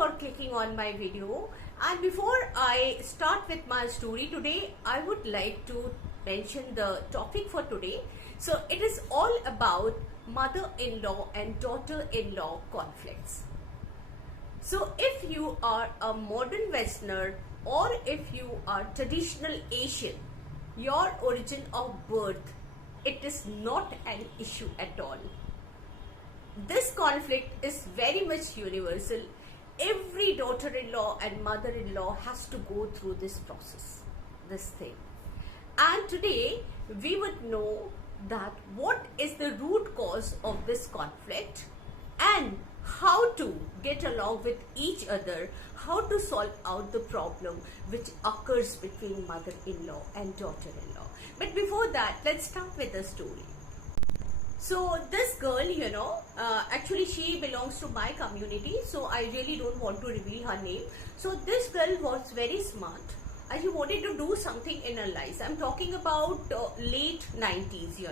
for clicking on my video. And before I start with my story today, I would like to mention the topic for today. So it is all about mother-in-law and daughter-in-law conflicts. So if you are a modern Westerner or if you are traditional Asian, your origin of birth, it is not an issue at all. This conflict is very much universal. Every daughter-in-law and mother-in-law has to go through this process, this thing. And today we would know that what is the root cause of this conflict and how to get along with each other, how to solve out the problem which occurs between mother-in-law and daughter-in-law. But before that, let's start with the story. So this girl, actually she belongs to my community, so I really don't want to reveal her name. So this girl was very smart and she wanted to do something in her life. I'm talking about late 90s,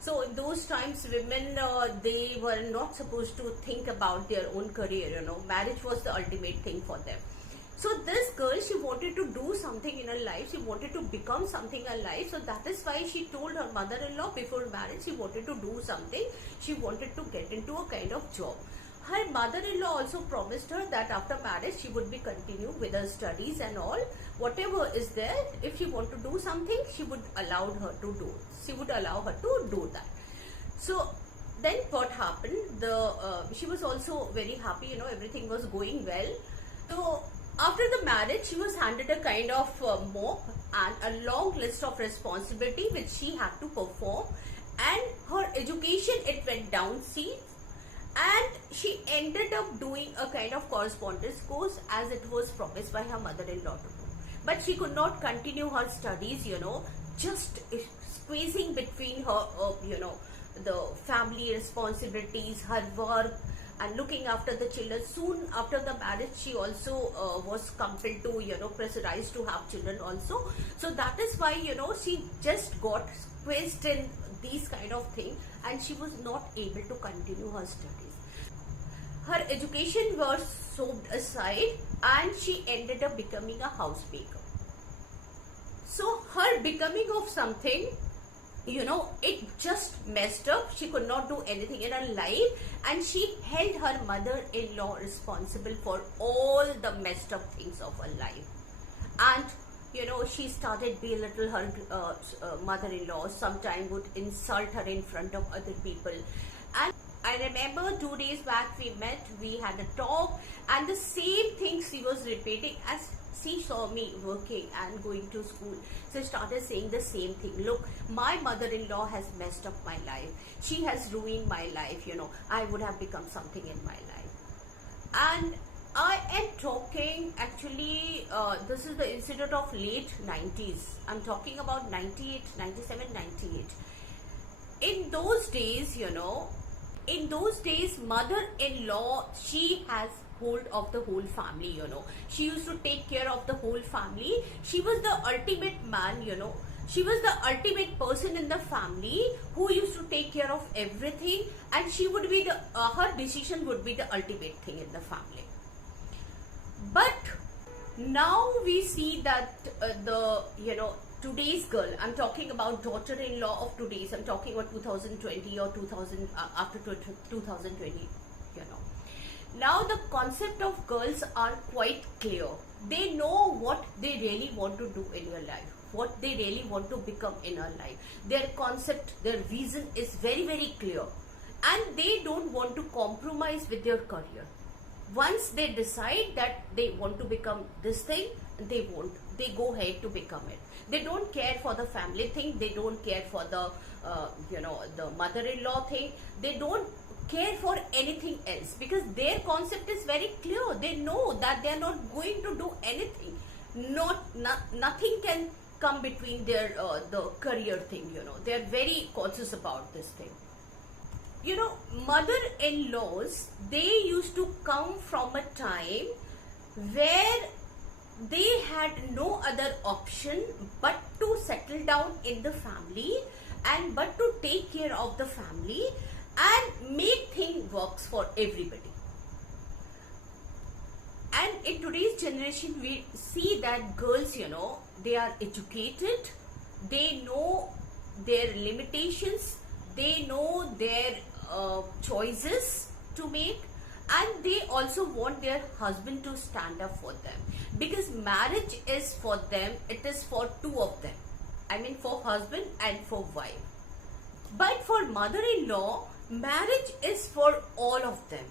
So in those times, women, they were not supposed to think about their own career, Marriage was the ultimate thing for them. So this girl, she wanted to do something in her life. She wanted to become something in her life. So that is why she told her mother-in-law before marriage, she wanted to do something. She wanted to get into a kind of job. Her mother-in-law also promised her that after marriage, she would be continue with her studies and all. Whatever is there, if she want to do something, she would allow her to do. She would allow her to do that. So then what happened? She was also very happy, everything was going well. So after the marriage, she was handed a kind of mop and a long list of responsibility which she had to perform, and her education, it went down seas, and she ended up doing a kind of correspondence course as it was promised by her mother-in-law to do. But she could not continue her studies, just squeezing between her, the family responsibilities, her work, and looking after the children. Soon after the marriage, she also was compelled to, pressurized to have children also. So that is why, she just got squeezed in these kind of things and she was not able to continue her studies. Her education was swept aside and she ended up becoming a housemaker. So her becoming of something, it just messed up. She could not do anything in her life and she held her mother-in-law responsible for all the messed up things of her life. And she started belittle her mother-in-law, sometimes would insult her in front of other people. And I remember 2 days back we met, we had a talk, and the same thing she was repeating as she saw me working and going to school. So she started saying the same thing. Look, my mother-in-law has messed up my life. She has ruined my life, I would have become something in my life. And I am talking, actually, this is the incident of late 90s. I'm talking about 98, 97, 98. In those days, mother-in-law, she has hold of the whole family, She used to take care of the whole family. She was the ultimate man, She was the ultimate person in the family who used to take care of everything, and she would be her decision would be the ultimate thing in the family. But now we see that today's girl, I'm talking about daughter-in-law of today's, I'm talking about 2020 or 2000, after 2020, Now the concept of girls are quite clear. They know what they really want to do in your life, what they really want to become in your life. Their concept, their vision is very, very clear. And they don't want to compromise with their career. Once they decide that they want to become this thing, they go ahead to become it. They don't care for the family thing. They don't care for the, the mother-in-law thing. They don't care for anything else because their concept is very clear. They know that they are not going to do anything. Nothing can come between their the career thing. They are very conscious about this thing. Mother-in-laws, they used to come from a time where they had no other option but to settle down in the family and but to take care of the family and make things works for everybody. And in today's generation, we see that girls, they are educated, they know their limitations, they know their choices to make, and they also want their husband to stand up for them, because marriage is for them, it is for two of them. I mean, for husband and for wife. But for mother-in-law, marriage is for all of them.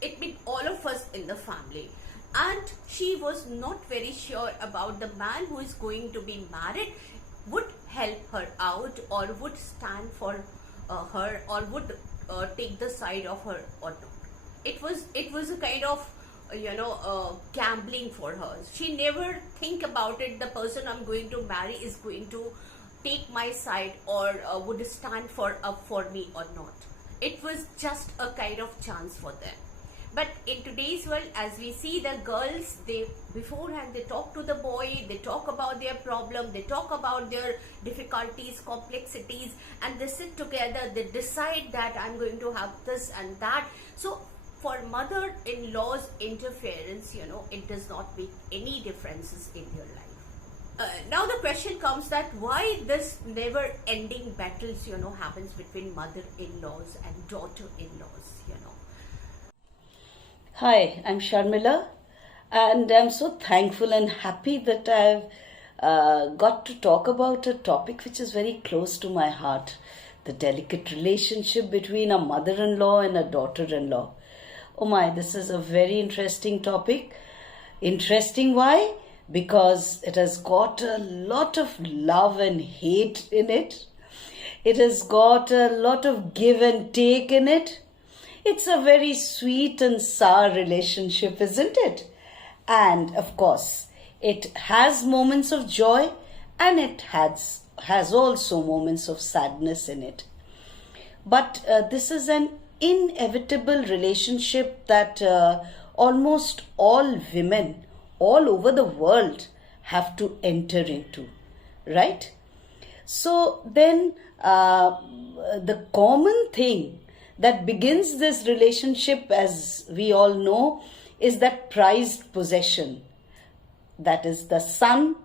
It means all of us in the family. And she was not very sure about the man who is going to be married would help her out, or would stand for her, or would take the side of her or not. It was a kind of gambling for her. She never think about it, the person I'm going to marry is going to take my side, or would stand up for me or not. It was just a kind of chance for them. But in today's world, as we see, the girls, they beforehand, they talk to the boy, they talk about their problem, they talk about their difficulties, complexities, and they sit together, they decide that I'm going to have this and that. So for mother-in-law's interference, it does not make any differences in your life. Now the question comes that why this never-ending battles, happens between mother-in-laws and daughter-in-laws, Hi, I'm Sharmila, and I'm so thankful and happy that I've got to talk about a topic which is very close to my heart, the delicate relationship between a mother-in-law and a daughter-in-law. Oh my, this is a very interesting topic. Interesting, why? Because it has got a lot of love and hate in it. It has got a lot of give and take in it. It's a very sweet and sour relationship, isn't it? And of course, it has moments of joy, and it has also moments of sadness in it. But this is an inevitable relationship that almost all women all over the world have to enter into, right? So then the common thing that begins this relationship, as we all know, is that prized possession. That is the son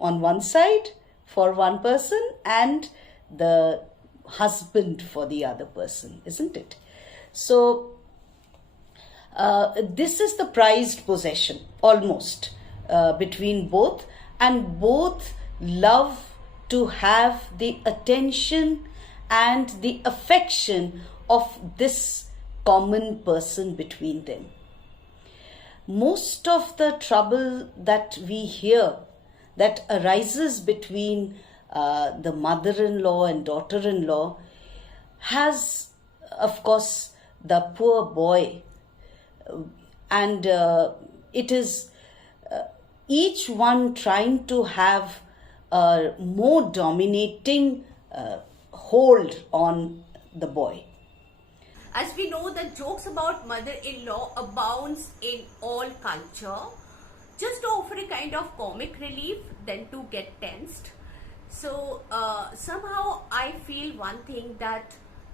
on one side for one person and the husband for the other person, isn't it? So this is the prized possession almost between both, and both love to have the attention and the affection of this common person between them. Most of the trouble that we hear that arises between the mother-in-law and daughter-in-law has, of course, the poor boy, and it is each one trying to have a more dominating hold on the boy. As we know, the jokes about mother-in-law abounds in all culture, just to offer a kind of comic relief than to get tensed. So somehow I feel one thing, that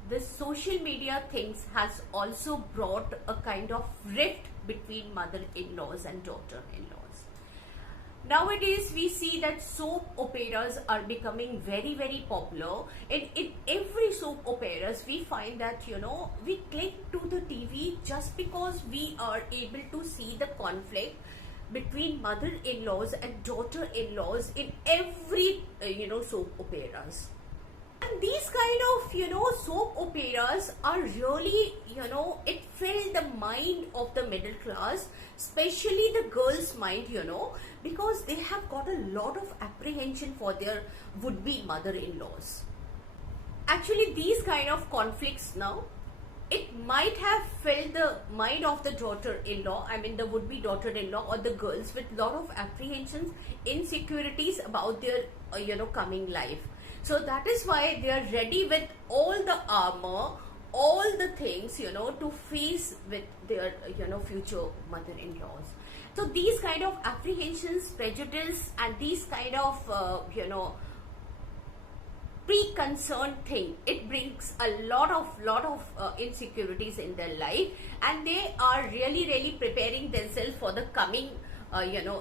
this social media things has also brought a kind of rift between mother-in-laws and daughter-in-laws. Nowadays, we see that soap operas are becoming very, very popular. In every soap operas, we find that, we cling to the TV just because we are able to see the conflict between mother-in-laws and daughter-in-laws in every, soap operas. And these kind of, soap operas are really, it fill the mind of the middle class, especially the girls' mind, because they have got a lot of apprehension for their would-be mother-in-laws. Actually, these kind of conflicts now, it might have filled the mind of the daughter-in-law, I mean the would-be daughter-in-law or the girls, with lot of apprehensions, insecurities about their, coming life. So that is why they are ready with all the armor, all the things, to face with their, future mother-in-laws. So these kind of apprehensions, prejudice, and these kind of, pre-concerned thing. It brings a lot of insecurities in their life, and they are really preparing themselves for the coming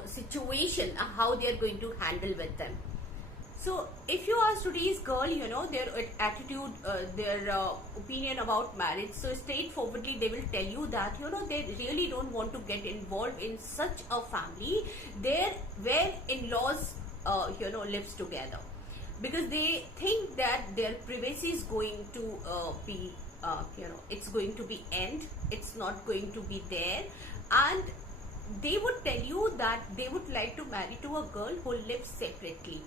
situation, how they are going to handle with them. So if you ask today's girl, their attitude, their opinion about marriage, so straightforwardly they will tell you that, they really don't want to get involved in such a family there where in-laws, lives together, because they think that their privacy is going to be, it's going to be end, it's not going to be there, and they would tell you that they would like to marry to a girl who lives separately,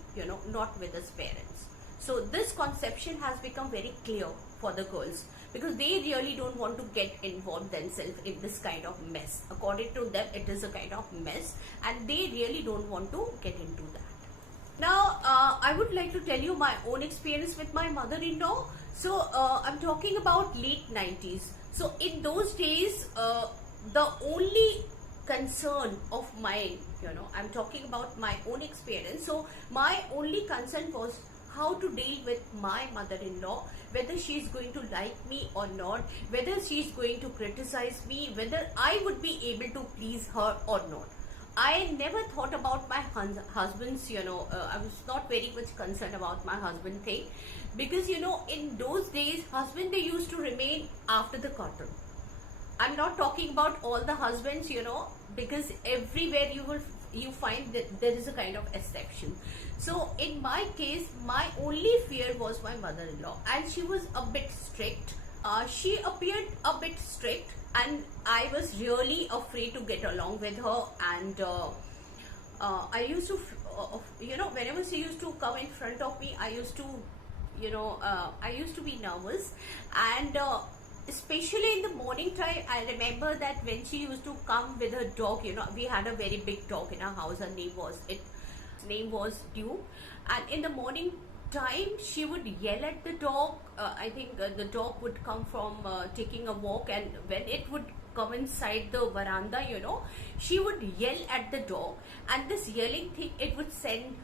not with his parents. So this conception has become very clear for the girls, because they really don't want to get involved themselves in this kind of mess. According to them, it is a kind of mess, and they really don't want to get into that. Now, I would like to tell you my own experience with my mother-in-law. So, I'm talking about late 90s. So, in those days, the only concern of mine, I'm talking about my own experience. So, my only concern was how to deal with my mother-in-law, whether she's going to like me or not, whether she's going to criticize me, whether I would be able to please her or not. I never thought about my husband's, I was not very much concerned about my husband thing, because, in those days, husband, they used to remain after the curtain. I'm not talking about all the husbands, because everywhere you find that there is a kind of exception. So in my case, my only fear was my mother-in-law, and she was a bit strict. She appeared a bit strict, and I was really afraid to get along with her. And I used to, whenever she used to come in front of me, I used to, I used to be nervous. And especially in the morning time, I remember that when she used to come with her dog, we had a very big dog in our house. Her name was Dew, and in the morning time she would yell at the dog. I think the dog would come from taking a walk, and when it would come inside the veranda, she would yell at the dog, and this yelling thing, it would send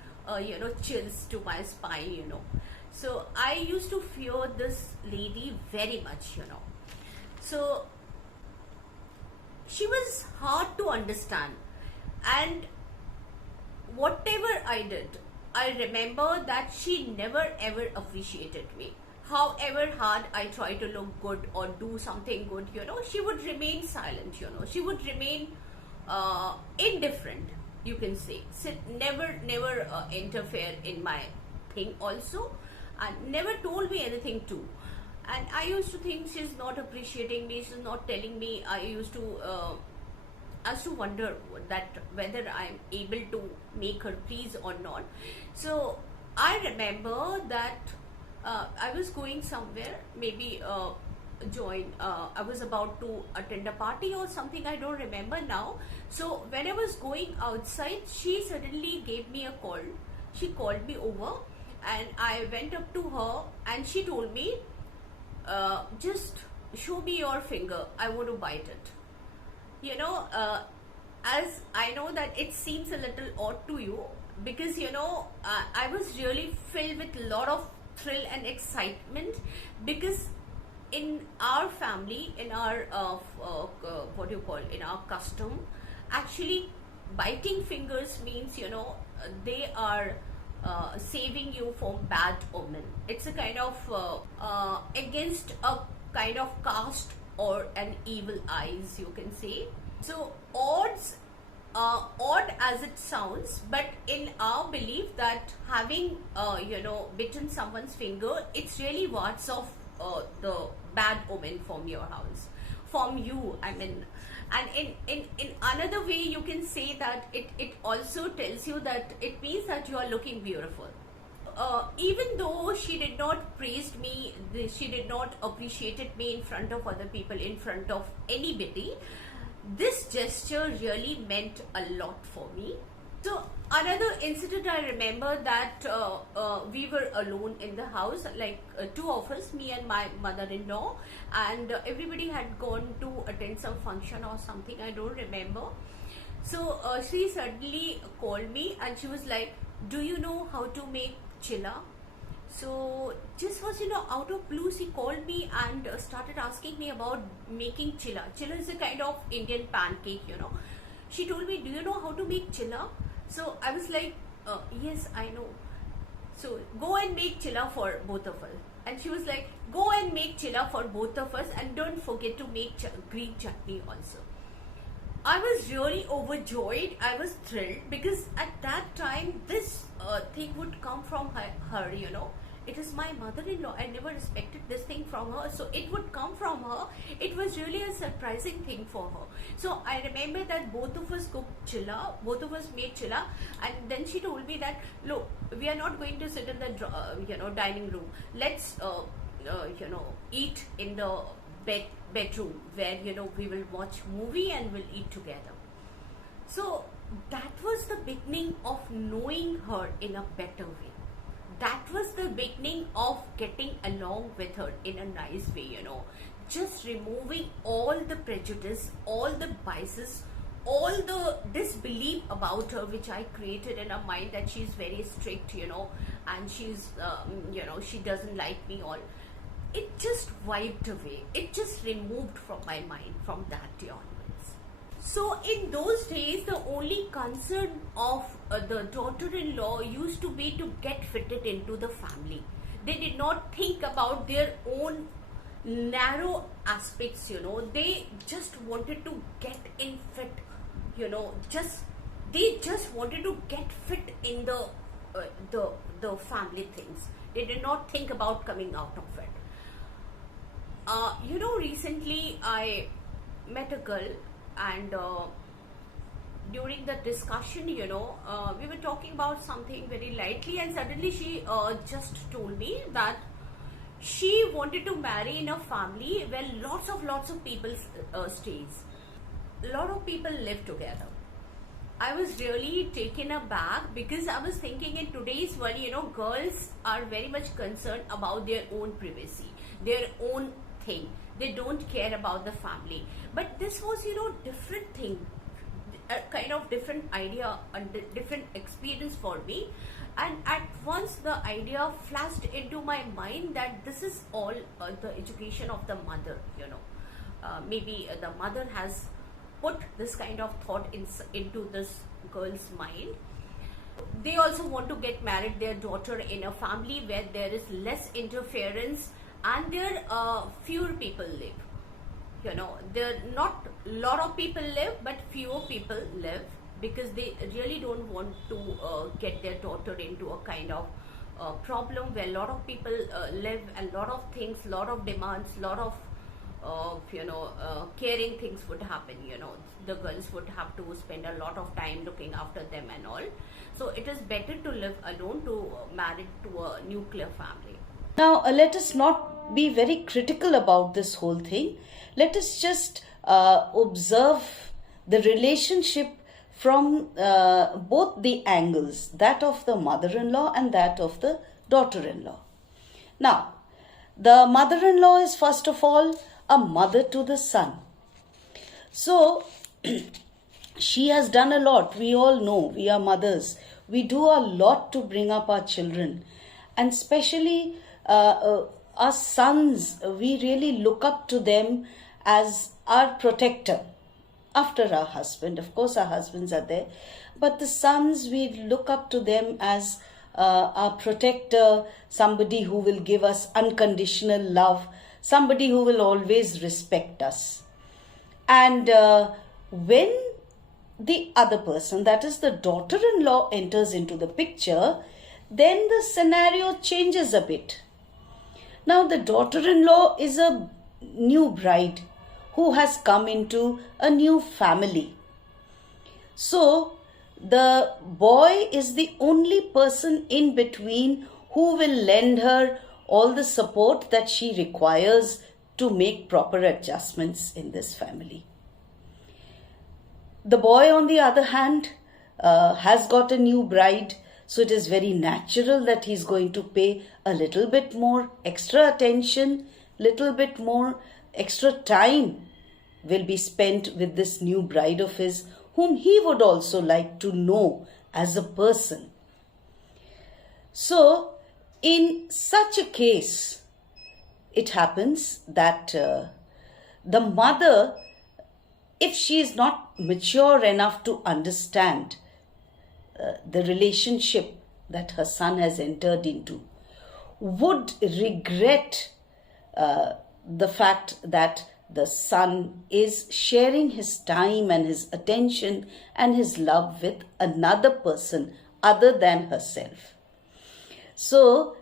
chills to my spine. So I used to fear this lady very much. So she was hard to understand, and whatever I did, I remember that she never ever appreciated me. However hard I try to look good or do something good, she would remain silent, she would remain indifferent, you can say. Never interfere in my thing also, and never told me anything too. And I used to think she's not appreciating me, she's not telling me. I used to wonder that whether I'm able to make her please or not. So I remember that I was going somewhere, maybe I was about to attend a party or something, I don't remember now. So when I was going outside, she suddenly gave me a call. She called me over, and I went up to her, and she told me, just show me your finger, I want to bite it. As I know that it seems a little odd to you, because I was really filled with a lot of thrill and excitement, because in our family, in our in our custom, actually biting fingers means they are saving you from bad omen. It's a kind of against a kind of caste or an evil eyes, you can say. So odd as it sounds, but in our belief that having bitten someone's finger, it's really wards off the bad omen from your house, from you, I mean. And in another way, you can say that it also tells you that it means that you are looking beautiful. Even though she did not praise me, she did not appreciate me in front of other people, in front of anybody, this gesture really meant a lot for me. So another incident I remember, that we were alone in the house, like two of us, me and my mother-in-law, and everybody had gone to attend some function or something, I don't remember. So she suddenly called me, and she was like, do you know how to make chilla? So just was, out of blue, she called me and started asking me about making chilla. Chilla is a kind of Indian pancake. She told me, do you know how to make chilla? So I was like, yes, I know. So go and make chilla for both of us. And she was like, go and make chilla for both of us and don't forget to make green chutney also. I was really overjoyed. I was thrilled because at that time this thing would come from her. It is my mother-in-law. I never expected this thing from her. So it would come from her. It was really a surprising thing for her. So I remember that both of us cooked chilla. Both of us made chilla. And then she told me that, look, we are not going to sit in the dining room. Let's eat in the bedroom where we will watch movie and we'll eat together. So that was the beginning of knowing her in a better way. That was the beginning of getting along with her in a nice way. Just removing all the prejudice, all the biases, all the disbelief about her which I created in her mind, that she's very strict, and she's she doesn't like me all. It just wiped away. It just removed from my mind from that day onwards. So in those days, the only concern of the daughter-in-law used to be to get fitted into the family. They did not think about their own narrow aspects. They just wanted to get in fit. They just wanted to get fit in the family things. They did not think about coming out of it. Recently I met a girl, and during the discussion, we were talking about something very lightly, and suddenly she just told me that she wanted to marry in a family where lots of people stays. A lot of people live together. I was really taken aback because I was thinking, in today's world, girls are very much concerned about their own privacy, their own thing. They don't care about the family. But this was, different thing, a kind of different idea and different experience for me. And at once the idea flashed into my mind that this is all the education of the mother. Maybe the mother has put this kind of thought into this girl's mind. They also want to get married their daughter in a family where there is less interference and there fewer people live. There not a lot of people live, but fewer people live, because they really don't want to get their daughter into a kind of problem where a lot of people live, and a lot of things, a lot of demands, a lot of caring things would happen. The girls would have to spend a lot of time looking after them and all. So it is better to live alone, to marry to a nuclear family. Now, let us not be very critical about this whole thing. Let us just observe the relationship from both the angles, that of the mother-in-law and that of the daughter-in-law. Now, the mother-in-law is first of all a mother to the son. So, she has done a lot. We all know, we are mothers. We do a lot to bring up our children. And especially our sons, we really look up to them as our protector. After our husband, of course our husbands are there, but the sons, we look up to them as our protector, somebody who will give us unconditional love, somebody who will always respect us. And when the other person, that is the daughter-in-law, enters into the picture, then the scenario changes a bit. Now the daughter-in-law is a new bride who has come into a new family. So the boy is the only person in between who will lend her all the support that she requires to make proper adjustments in this family. The boy, on the other hand, has got a new bride, so it is very natural that he's going to pay a little bit more extra attention, little bit more extra time will be spent with this new bride of his, whom he would also like to know as a person. So In such a case, it happens that the mother, if she is not mature enough to understand the relationship that her son has entered into, would regret the fact that the son is sharing his time and his attention and his love with another person other than herself. So,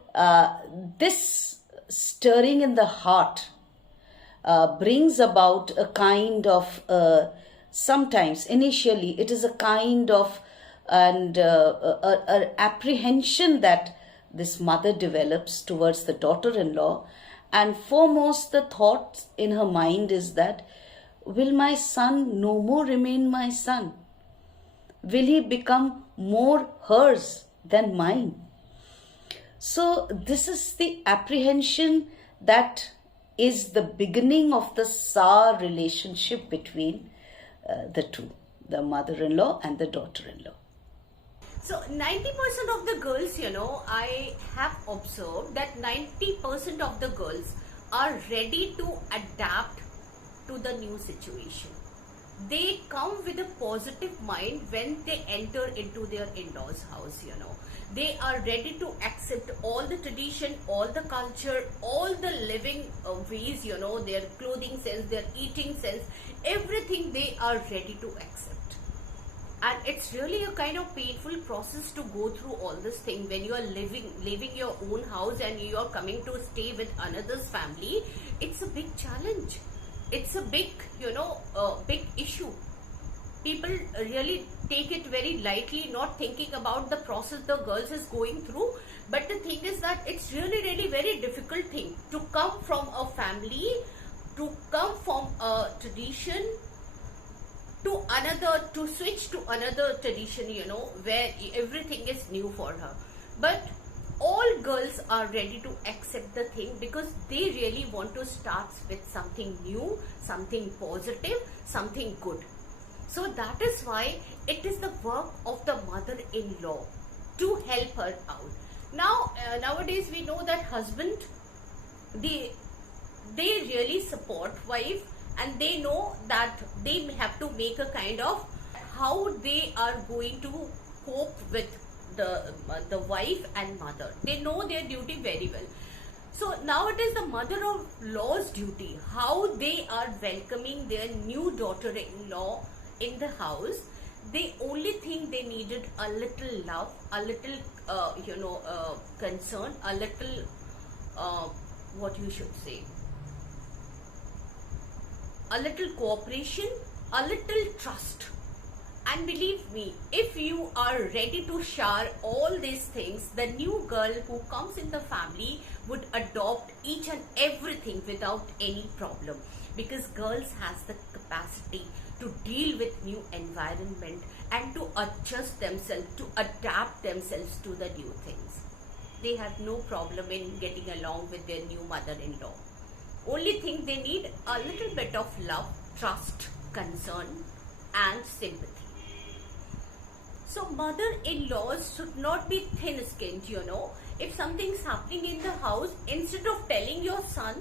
this stirring in the heart brings about a kind of, sometimes initially, it is a kind of an apprehension that this mother develops towards the daughter-in-law, and foremost the thought in her mind is that, will my son no more remain my son? Will he become more hers than mine? So this is the apprehension that is the beginning of the sour relationship between the two, the mother-in-law and the daughter-in-law. So 90% of the girls, I have observed that 90% of the girls are ready to adapt to the new situation. They come with a positive mind when they enter into their in-laws house, They are ready to accept all the tradition, all the culture, all the living ways, their clothing sense, their eating sense, everything they are ready to accept. And it's really a kind of painful process to go through all this thing when you are leaving your own house and you are coming to stay with another's family. It's a big challenge. It's a big, big issue. People really take it very lightly, not thinking about the process the girls is going through. But the thing is that it's really very difficult thing to come from a family, to come from a tradition to another, to switch to another tradition, where everything is new for her. But all girls are ready to accept the thing because they really want to start with something new, something positive, something good. So that is why it is the work of the mother-in-law to help her out. Now, nowadays we know that husband, they really support wife, and they know that they have to make a kind of how they are going to cope with the wife and mother. They know their duty very well. So now it is the mother-in-law's duty, how they are welcoming their new daughter-in-law in the house. The only thing they needed a little love, a little concern, a little what you should say, a little cooperation, a little trust. And believe me, if you are ready to share all these things, the new girl who comes in the family would adopt each and everything without any problem, because girls has the capacity to deal with new environment and to adjust themselves, to adapt themselves to the new things. They have no problem in getting along with their new mother-in-law. Only thing they need, a little bit of love, trust, concern and sympathy. So mother-in-laws should not be thin-skinned, If something's happening in the house, instead of telling your son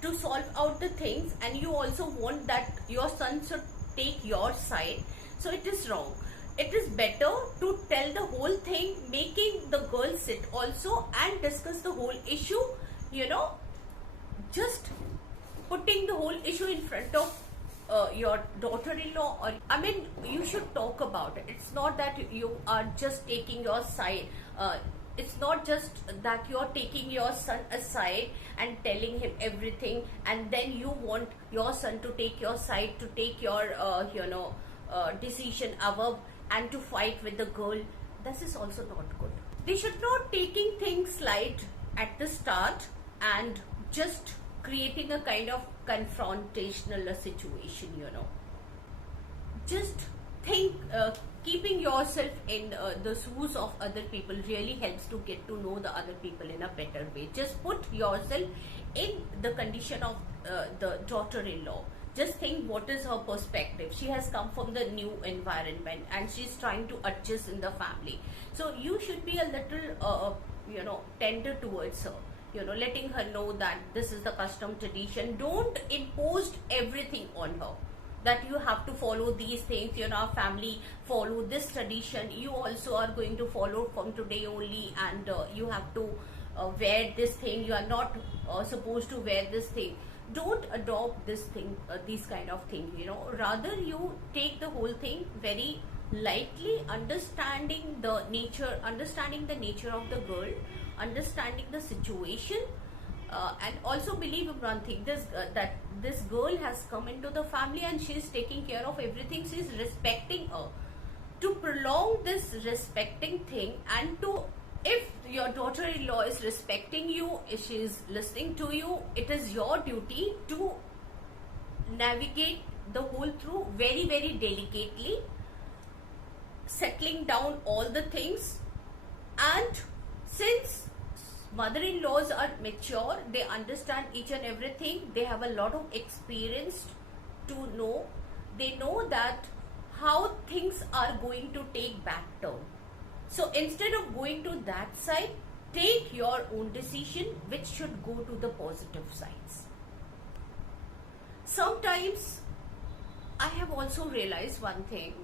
to solve out the things, and you also want that your son should take your side, so it is wrong. It is better to tell the whole thing, making the girl sit also and discuss the whole issue, just putting the whole issue in front of your daughter-in-law, or you should talk about it. It's not that you are just taking your side. It's not just that you're taking your son aside and telling him everything, and then you want your son to take your side, to take your decision above, and to fight with the girl. This is also not good. They should not taking things light at the start and just creating a kind of confrontational situation, Just think, keeping yourself in the shoes of other people really helps to get to know the other people in a better way. Just put yourself in the condition of the daughter-in-law. Just think, what is her perspective? She has come from the new environment and she's trying to adjust in the family. So you should be a little tender towards her, letting her know that this is the custom tradition. Don't impose everything on her, that you have to follow these things, our family follow this tradition, you also are going to follow from today only, and you have to wear this thing, you are not supposed to wear this thing. Don't adopt this thing, these kind of thing, rather you take the whole thing very lightly, understanding the nature of the girl, understanding the situation, and also believe in one thing, that this girl has come into the family and she is taking care of everything, she is respecting her. To prolong this respecting thing, and to, if your daughter-in-law is respecting you, if she is listening to you, it is your duty to navigate the whole through very, very delicately, settling down all the things. And since mother-in-laws are mature, they understand each and everything, they have a lot of experience to know, they know that how things are going to take back turn. So instead of going to that side, take your own decision which should go to the positive sides. Sometimes I have also realized one thing,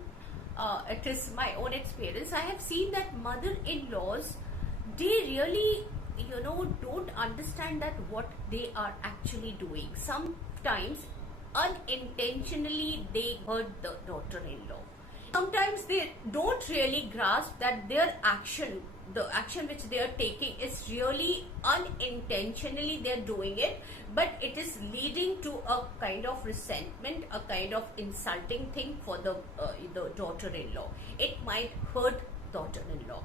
it is my own experience. I have seen that mother-in-laws, they really don't understand that what they are actually doing. Sometimes unintentionally they hurt the daughter-in-law. Sometimes they don't really grasp that their action, the action which they are taking, is really unintentionally they are doing it, but it is leading to a kind of resentment, a kind of insulting thing for the daughter-in-law. It might hurt daughter-in-law.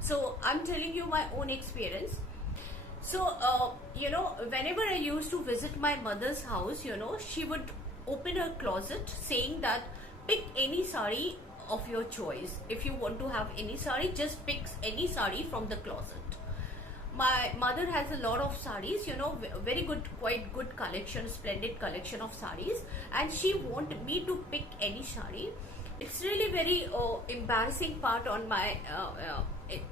So I'm telling you my own experience. So whenever I used to visit my mother's house, she would open her closet saying that pick any sari of your choice. If you want to have any sari, just pick any sari from the closet. My mother has a lot of saris, very good, quite good collection, splendid collection of saris, and she wanted me to pick any sari. It's really very embarrassing part on my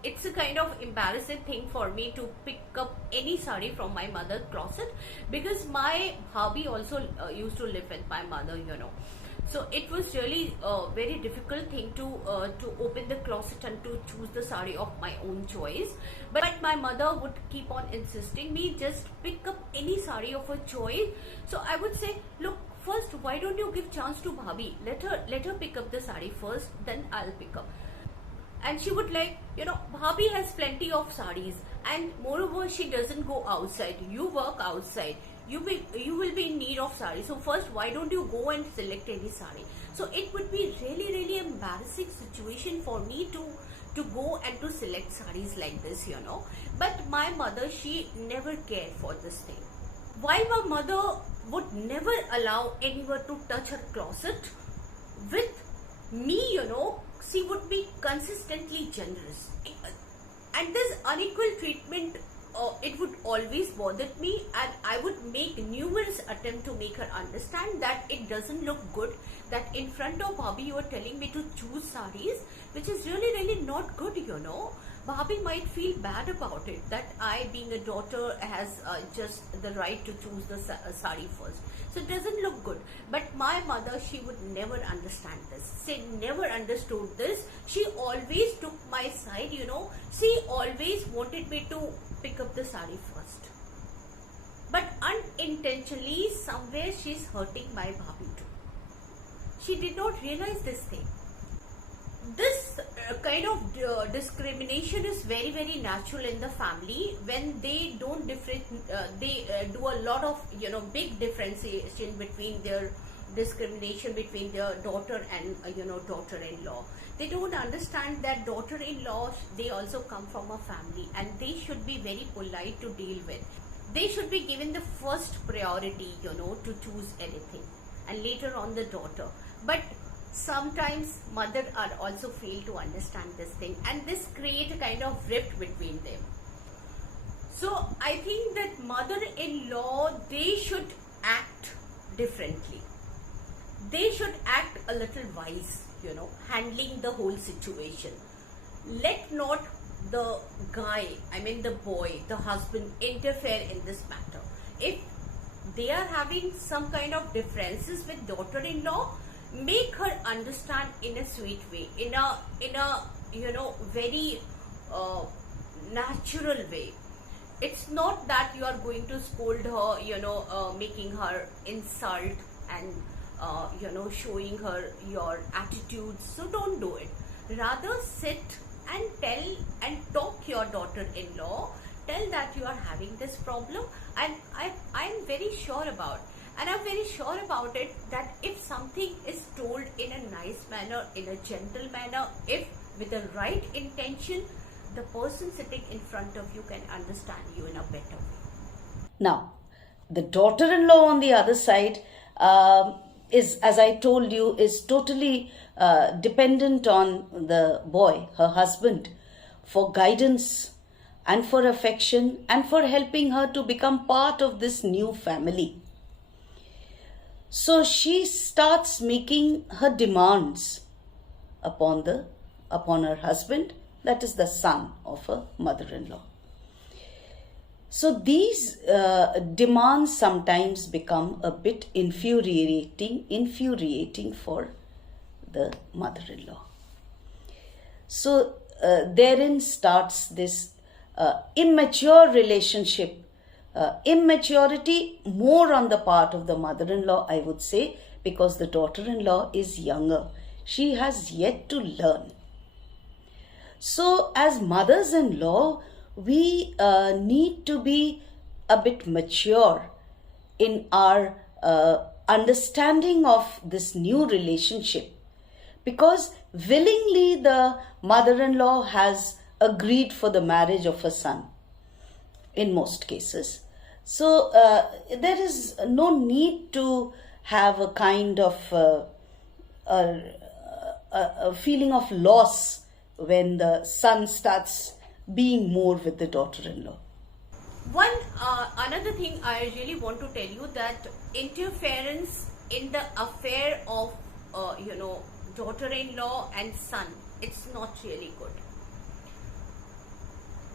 it's a kind of embarrassing thing for me to pick up any sari from my mother's closet, because my hubby also used to live with my mother, so it was really a very difficult thing to open the closet and to choose the sari of my own choice. But my mother would keep on insisting me just pick up any sari of her choice. So I would say, look, first, why don't you give chance to Bhabhi? Let her pick up the sari first, then I'll pick up. And she would like, Bhabhi has plenty of saris, and moreover, she doesn't go outside. You work outside. You will be in need of sari. So first, why don't you go and select any sari? So it would be really, really embarrassing situation for me to go and to select saris like this, But my mother, she never cared for this thing. While my mother would never allow anyone to touch her closet, with me, she would be consistently generous. And this unequal treatment, it would always bother me, and I would make numerous attempts to make her understand that it doesn't look good, that in front of Bhabhi you are telling me to choose saris, which is really, really not good, Bhabhi might feel bad about it, that I, being a daughter, has just the right to choose the sari first. So it doesn't look good. But my mother, she would never understand this. She never understood this. She always took my side, She always wanted me to pick up the sari first. But unintentionally, somewhere she's hurting my Bhabhi too. She did not realize this thing. This kind of discrimination is very, very natural in the family when they don't they do a lot of big differentiation between their discrimination between their daughter and daughter-in-law. They don't understand that daughter-in-law, they also come from a family, and they should be very polite to deal with. They should be given the first priority, to choose anything, and later on the daughter. But sometimes mother are also fail to understand this thing, and this create a kind of rift between them. So I think that mother-in-law, they should act differently. They should act a little wise, handling the whole situation. Let not the guy, I mean the boy, the husband interfere in this matter. If they are having some kind of differences with daughter-in-law, make her understand in a sweet way, in a very natural way. It's not that you are going to scold her, making her insult and showing her your attitudes. So don't do it. Rather sit and tell and talk your daughter-in-law. Tell that you are having this problem, and I'm very sure about, and I'm very sure about it, that if something is told in a nice manner, in a gentle manner, if with the right intention, the person sitting in front of you can understand you in a better way. Now, the daughter-in-law on the other side is, as I told you, is totally dependent on the boy, her husband, for guidance and for affection and for helping her to become part of this new family. So she starts making her demands upon her husband, that is the son of her mother-in-law. So these demands sometimes become a bit infuriating for the mother-in-law. So therein starts this immature relationship. Immaturity more on the part of the mother-in-law, I would say, because the daughter-in-law is younger. She has yet to learn. So as mothers-in-law, we need to be a bit mature in our understanding of this new relationship, because willingly the mother-in-law has agreed for the marriage of her son in most cases. So there is no need to have a kind of a feeling of loss when the son starts being more with the daughter-in-law. Another thing I really want to tell you, that interference in the affair of daughter-in-law and son, it's not really good.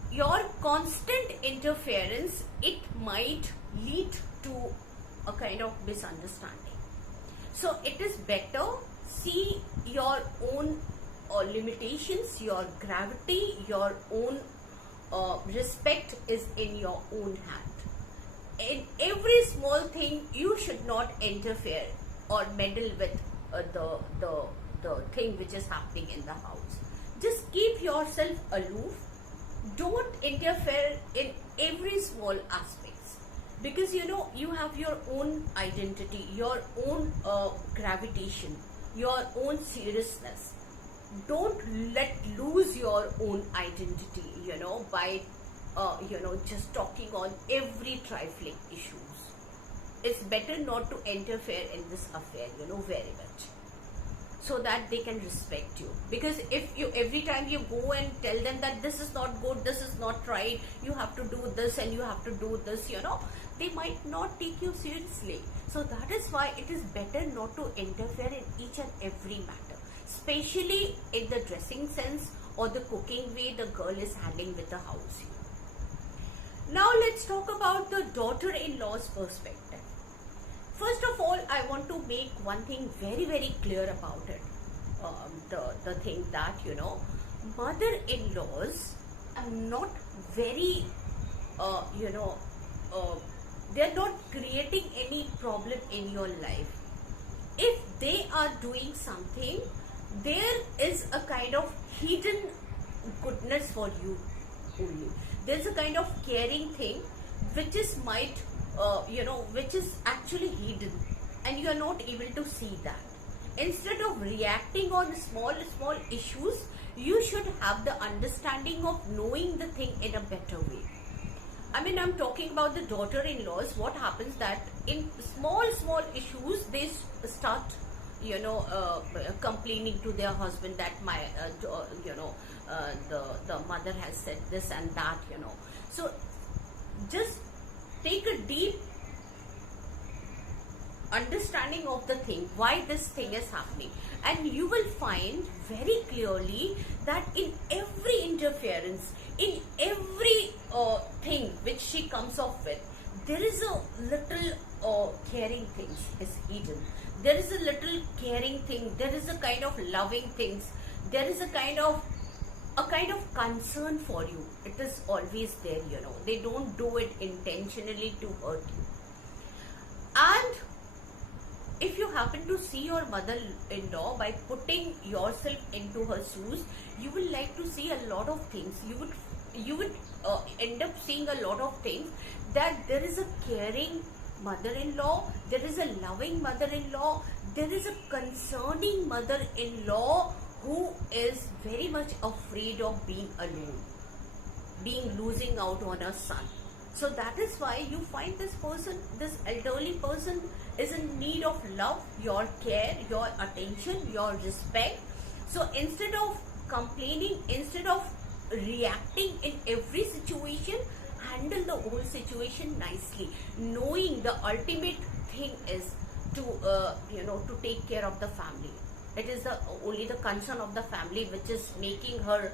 Your constant interference, it might lead to a kind of misunderstanding. So it is better, see your own limitations, your gravity, your own respect is in your own hand. In every small thing, you should not interfere or meddle with the thing which is happening in the house. Just keep yourself aloof. Don't interfere in every small aspects, because you have your own identity, your own gravitation, your own seriousness. Don't let lose your own identity, by just talking on every trifling issues. It's better not to interfere in this affair, very much, so that they can respect you. Because if you every time you go and tell them that this is not good, this is not right, you have to do this and you have to do this, they might not take you seriously. So that is why it is better not to interfere in each and every matter, especially in the dressing sense or the cooking way the girl is handling with the house. Now let's talk about the daughter-in-law's perspective. First of all, I want to make one thing very, very clear about it. The thing that, mother-in-laws are not very, they're not creating any problem in your life. If they are doing something, there is a kind of hidden goodness for you only. There's a kind of caring thing which is which is actually hidden, and you are not able to see that. Instead of reacting on small issues, you should have the understanding of knowing the thing in a better way. I mean, I'm talking about the daughter-in-laws. What happens that in small issues, they start complaining to their husband that my the mother has said this and that. So just take a deep understanding of the thing, why this thing is happening, and you will find very clearly that in every every interference, in every thing which she comes up with, there is a little caring things is hidden. There is a little caring thing. There is a kind of loving things. There is a kind of concern for you. It is always there, you know. They don't do it intentionally to hurt you. And if you happen to see your mother-in-law, by putting yourself into her shoes, you will like to see a lot of things. You would end up seeing a lot of things, that there is a caring mother-in-law, there is a loving mother-in-law, there is a concerning mother-in-law who is very much afraid of being alone, losing out on her son. So that is why you find this person, this elderly person, is in need of love, your care, your attention, your respect. So instead of complaining, instead of reacting in every situation, handle the whole situation nicely, knowing the ultimate thing is to to take care of the family. It is only the concern of the family which is making her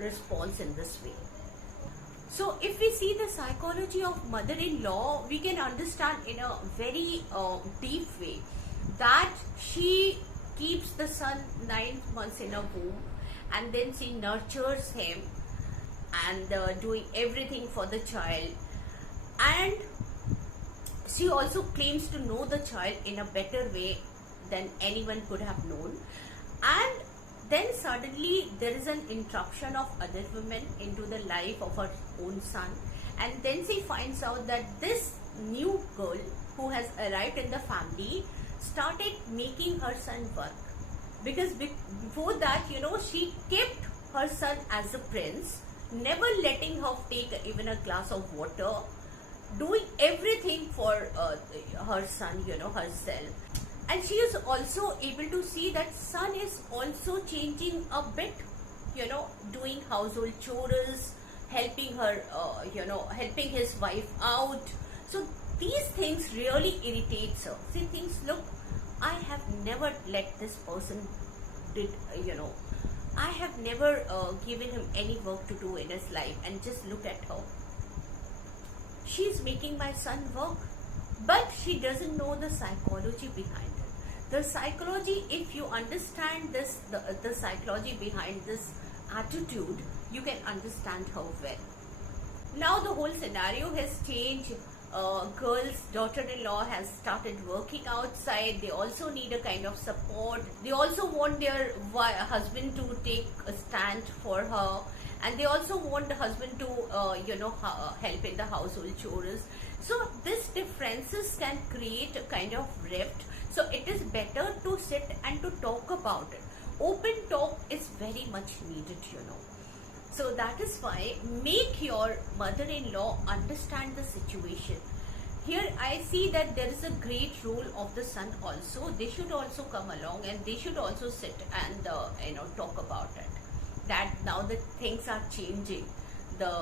response in this way. So if we see the psychology of mother-in-law, we can understand in a very deep way that she keeps the son 9 months in a womb, and then she nurtures him and doing everything for the child, and she also claims to know the child in a better way than anyone could have known. And then suddenly there is an interruption of other women into the life of her own son, and then she finds out that this new girl who has arrived in the family started making her son work, because before that, she kept her son as a prince, never letting her take even a glass of water, doing everything for her son, herself. And she is also able to see that son is also changing a bit, doing household chores, helping her, helping his wife out. So these things really irritates her. She thinks, look, I have never let this person I have never given him any work to do in his life, and just look at her. She's making my son work, but she doesn't know the psychology behind it. The psychology, if you understand this, the psychology behind this attitude, you can understand her well. Now the whole scenario has changed. Girl's daughter-in-law has started working outside. They also need a kind of support. They also want their husband to take a stand for her, and they also want the husband to help in the household chores. So this differences can create a kind of rift. So it is better to sit and to talk about it. Open talk is very much needed, So that is why make your mother-in-law understand the situation. Here I see that there is a great role of the son also. They should also come along, and they should also sit and talk about it. That now the things are changing. The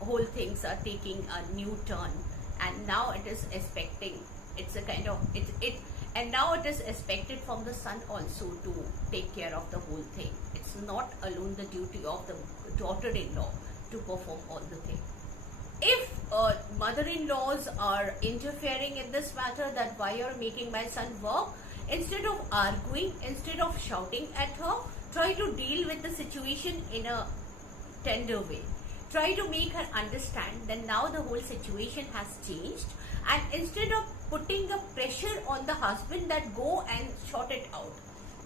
whole things are taking a new turn, and now it is expecting. It's a kind of and now it is expected from the son also to take care of the whole thing. It's not alone the duty of the daughter-in-law to perform all the things. If mother-in-laws are interfering in this matter, that why you're making my son work, instead of arguing, instead of shouting at her, try to deal with the situation in a tender way. Try to make her understand that now the whole situation has changed, and instead of putting a pressure on the husband that go and sort it out,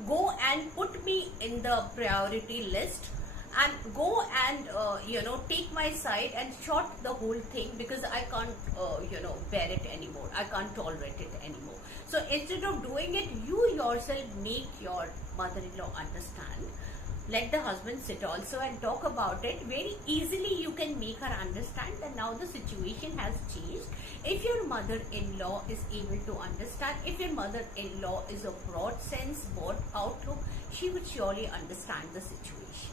go and put me in the priority list, and go and take my side and sort the whole thing, because I can't bear it anymore, I can't tolerate it anymore. So instead of doing it, you yourself make your mother-in-law understand. Let the husband sit also and talk about it. Very easily you can make her understand that now the situation has changed. If your mother-in-law is able to understand, if your mother-in-law is a broad sense, broad outlook, she would surely understand the situation.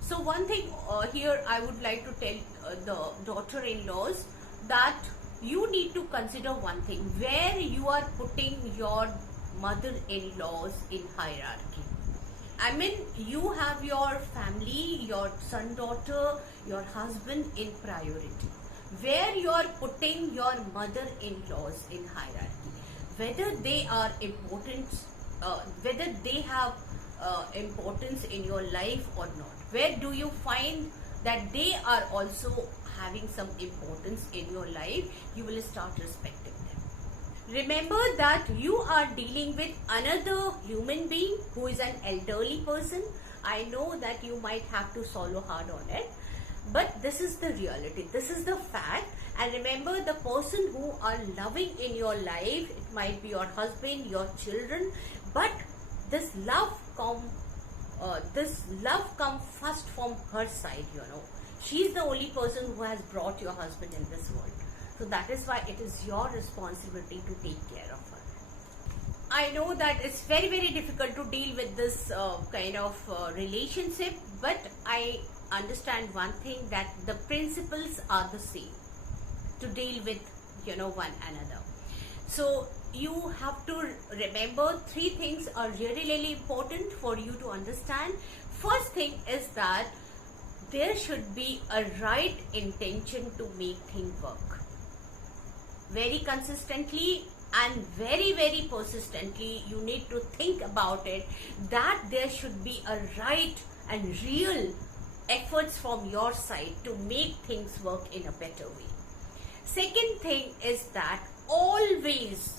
So one thing here I would like to tell the daughter-in-laws, that you need to consider one thing, where you are putting your mother-in-laws in hierarchy. I mean, you have your family, your son, daughter, your husband in priority, where you are putting your mother-in-laws in hierarchy, whether they are important, whether they have importance in your life or not. Where do you find that they are also having some importance in your life? You will start respecting them. Remember that you are dealing with another human being who is an elderly person. I know that you might have to swallow hard on it, but this is the reality, this is the fact. And remember, the person who are loving in your life, it might be your husband, your children, but this love come first from her side. She's the only person who has brought your husband in this world. So that is why it is your responsibility to take care of her. I know that it's very, very difficult to deal with this kind of relationship, but I understand one thing, that the principles are the same to deal with one another. So you have to remember 3 things are really, really important for you to understand. First thing is that there should be a right intention to make things work. Very consistently and very, very persistently, you need to think about it, that there should be a right and real efforts from your side to make things work in a better way. Second thing is that always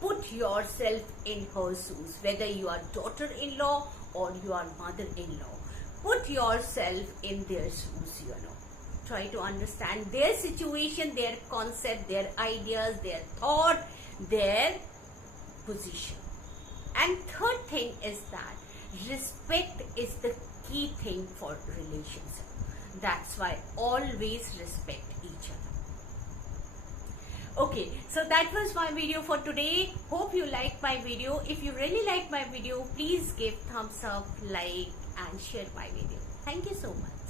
put yourself in her shoes, whether you are daughter-in-law or you are mother-in-law. Put yourself in their shoes, Try to understand their situation, their concept, their ideas, their thought, their position. And third thing is that respect is the key thing for relationship. That's why always respect each other. Okay, so that was my video for today. Hope you liked my video. If you really liked my video, please give thumbs up, like and share my video. Thank you so much.